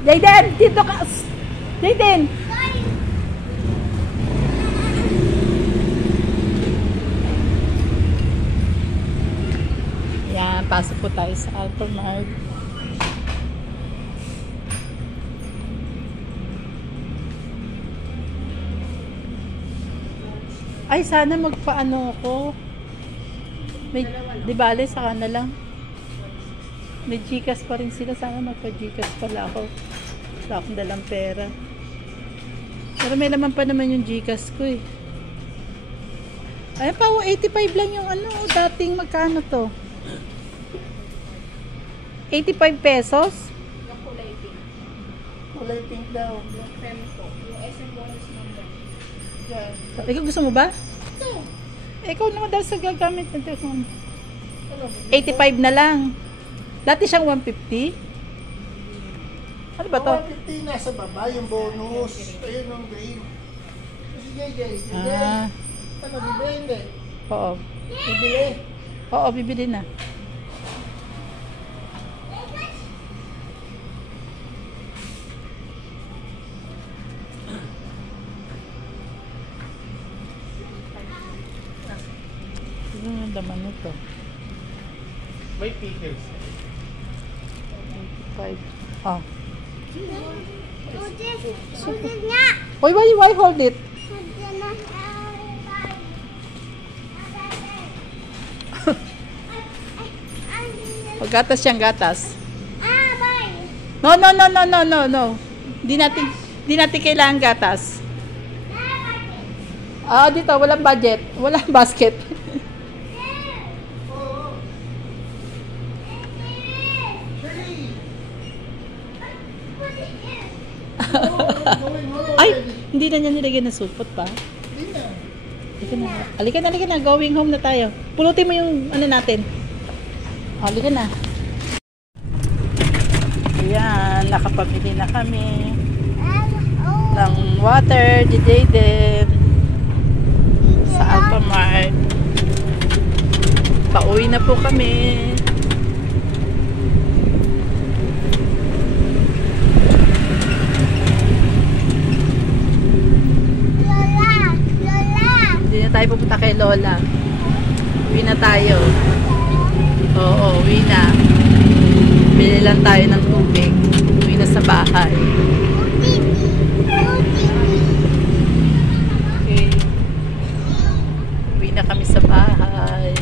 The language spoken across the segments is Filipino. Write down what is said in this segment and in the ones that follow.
Jayden, dito ka. Jayden. Yan, pasok po tayo sa Alphamart. Ay, sana magpaano ako. May, di bale, saka na lang. May Gcash pa rin sila. Sana magpa-Gcash pala ako. Wala akong dalang pera. Pero may laman pa naman yung Gcash ko eh. Ay pa, 85 lang yung ano. Dating magkano to? 85 pesos? Yung kulay pink. Kulay pink daw. Yung femto. Yung SM bonus number. Yan. Ikaw gusto mo ba? Ito. Ikaw naman daw sa gagamit ng telephone. 85 na lang. Dati siyang 150. Ano ba to? 150 nasa baba yung bonus. Ayun ang green. Sige. Ano, bibili hindi? Oo. Bibili. Oo, bibili na. Ano yung laman nito? May pickles. 85. Oh. Hold it nga. Why hold it? Gatas siyang gatas. No. Di natin kailangan gatas. Dito walang budget, walang basket. Ay, hindi na niya nilagyan ng supot pa. Halika na, going home na tayo. Pulutin mo yung ano natin. Halika na. Ayan, nakapamili na kami ng water, Jayden, sa Alphamart. Pauwi na po kami. Hindi na tayo pupunta kay Lola. Uwi na tayo. Oo, uwi na. Bili lang tayo ng tubig. Uwi na sa bahay. Okay. Uwi na kami sa bahay.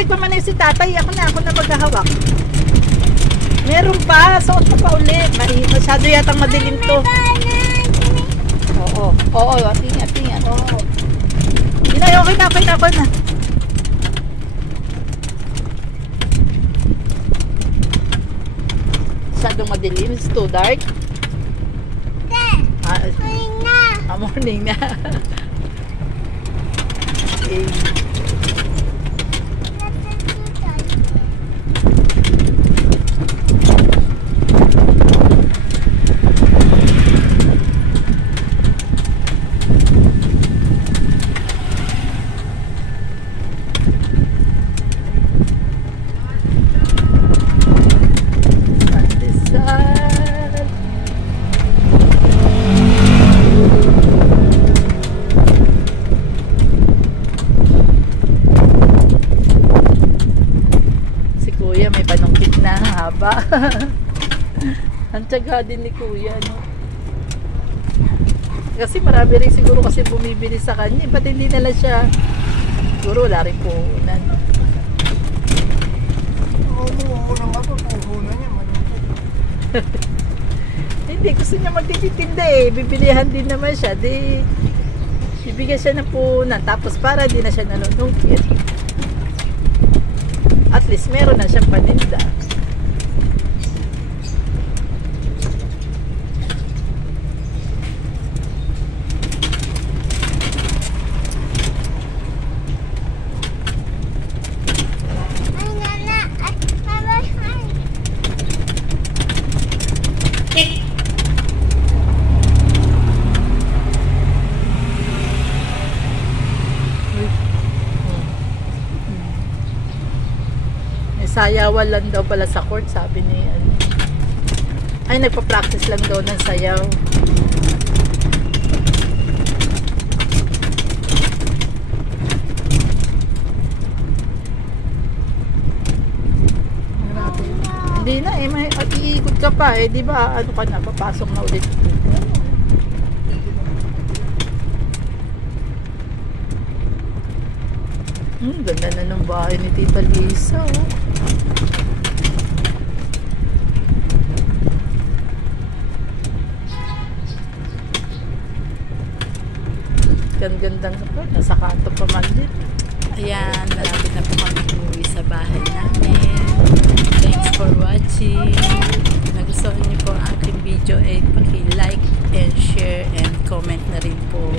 Nagpamanay si tatay, ako na maghahawak. Meron pa, suot mo pa ulit. Masyado yatang madilim to. Oo, ating. Oo. Okay na. Masyadong madilim, it's too dark. Morning na. Okay. Ang tiyaga din ni Kuya, no? Kasi marami rin siguro kasi bumibili sa kanya. Ba't hindi nila siya? Siguro wala rin puhunan. Oo naman ako, puhunan niya. Hindi, gusto niya magtitinda eh. Bibilihan din naman siya. Di, bibigyan siya ng puhunan. Tapos para di na siya nanunungkit. At least meron na siyang paninda. Ay, nana. Ay, bye-bye. May sayawan lang daw pala sa court, sabi ni ano. Ay, nagpa-practice lang daw ng sayaw. Grabe. Hindi na eh, may iikot ka pa eh, di ba? Ano ka na, papasok na ulit. Ganda na ng bahay ni Tita Lisa, oh. Gandang pa, nasa kanto pa man din. Ayan, malapit na po kami umuwi sa bahay namin. Thanks for watching. Kung nagustuhan niyo po ang aking video, ay paki-like and share and comment na rin po.